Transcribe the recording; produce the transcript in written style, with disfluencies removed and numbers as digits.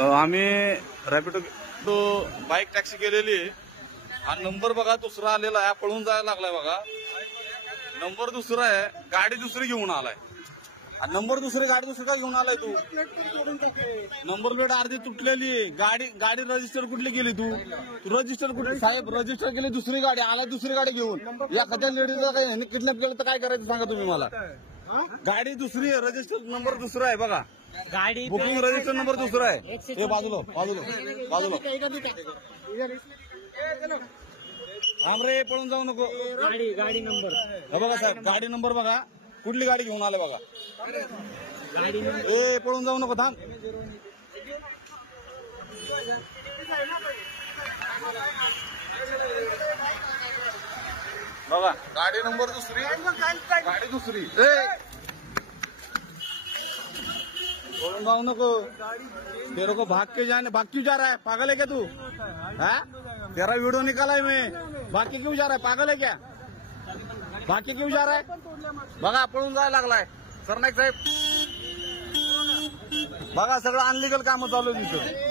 आम्ही रॅपिडो तो bike taxi केलेली हा नंबर बघा दुसरा आलेला आहे, पळून जायला लागलाय बघा. नंबर दुसरा आहे, गाडी दुसरी घेऊन आलाय. नंबर दुसरी गाडी दुसरी का घेऊन आलाय तू? नंबर प्लेट अर्धी तुटलेली. गाडी रजिस्टर कुठली केली तू रजिस्टर कुठली साहेब? रजिस्टर केली दुसरी गाडी, आला दुसरी गाडी घेऊन. या एखाद्या लेडीजला काही किडनॅप केलं तर काय करायचं सांगा तुम्ही मला. गाडी दुसरी आहे, रजिस्टर नंबर दुसरा आहे बघा. गाडी बुकिंग रजिस्टर नंबर दुसरा आहे. हे बाजूला रे, पळून जाऊ नको. गाडी नंबर बघा साहेब, गाडी नंबर बघा, कुठली गाडी घेऊन आले बघा. ए पळून जाऊ नको, थांब. बघा गाडी नंबर दुसरी, गाडी दुसरी. पळून जाऊ नको. तेरे को भाग क्यों जा रहा है? पागल है क्या तू? तेरा वीडियो निकाला है मैं. भाग के क्यों जा रहा है? पागल है क्या? भाग के क्यों जा रहा है? बघा पळून जायला लागलाय. सरनाईक साहेब बघा, सगळं अनलिगल कामं चालू आहे तिथं.